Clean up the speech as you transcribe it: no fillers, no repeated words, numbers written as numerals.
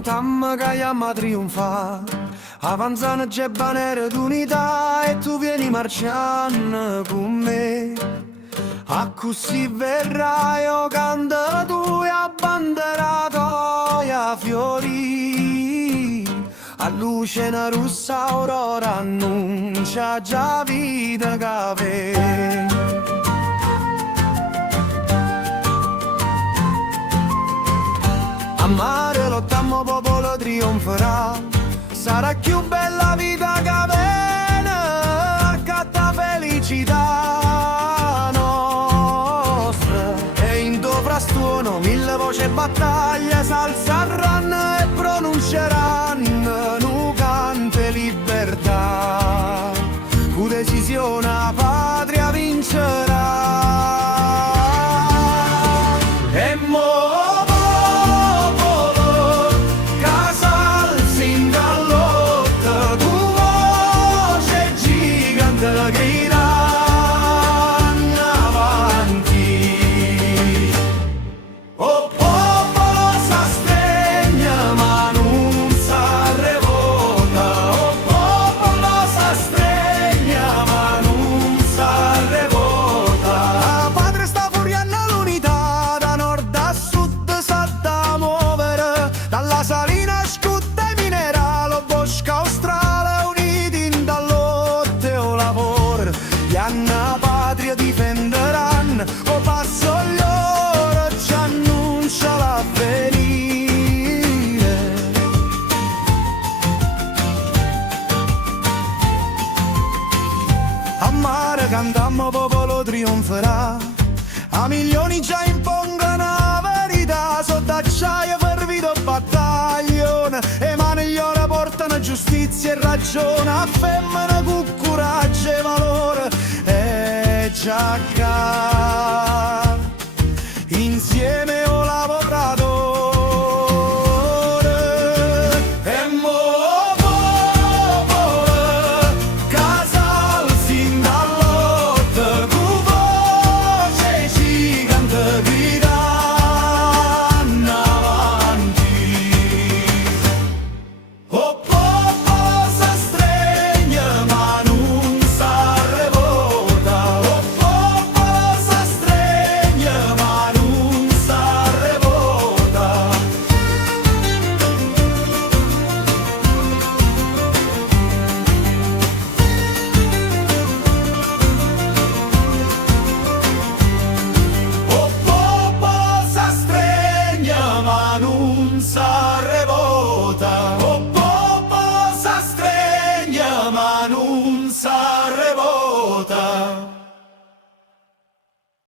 cantammo che a trionfa, avanzano c'è bandiera d'unità e tu vieni marciando con me. A così verrai, o canta tu e a bandera toia fiori. A luce una rossa aurora annuncia già vita che ve. A mare lottammo popolo trionferà, sarà più bella vita che viene, accatta felicità nostra. E in tuo frastuono mille voci e battaglie s'alzeranno e pronunceranno nu cante libertà. Cu decisione la patria vincerà. E mo salina asciutta e minerale, bosca australe uniti in dall'otte o lavoro. Gli anna patria difenderanno, o passo gli ore ci annuncia l'avvenire. A mare cantammo popolo trionferà, a milioni già impongono la verità, sotto acciaio fervito battaglione, e maniglione portano giustizia e ragione, a femmina con coraggio e valore, e giacca insieme ho lavorato. Non sa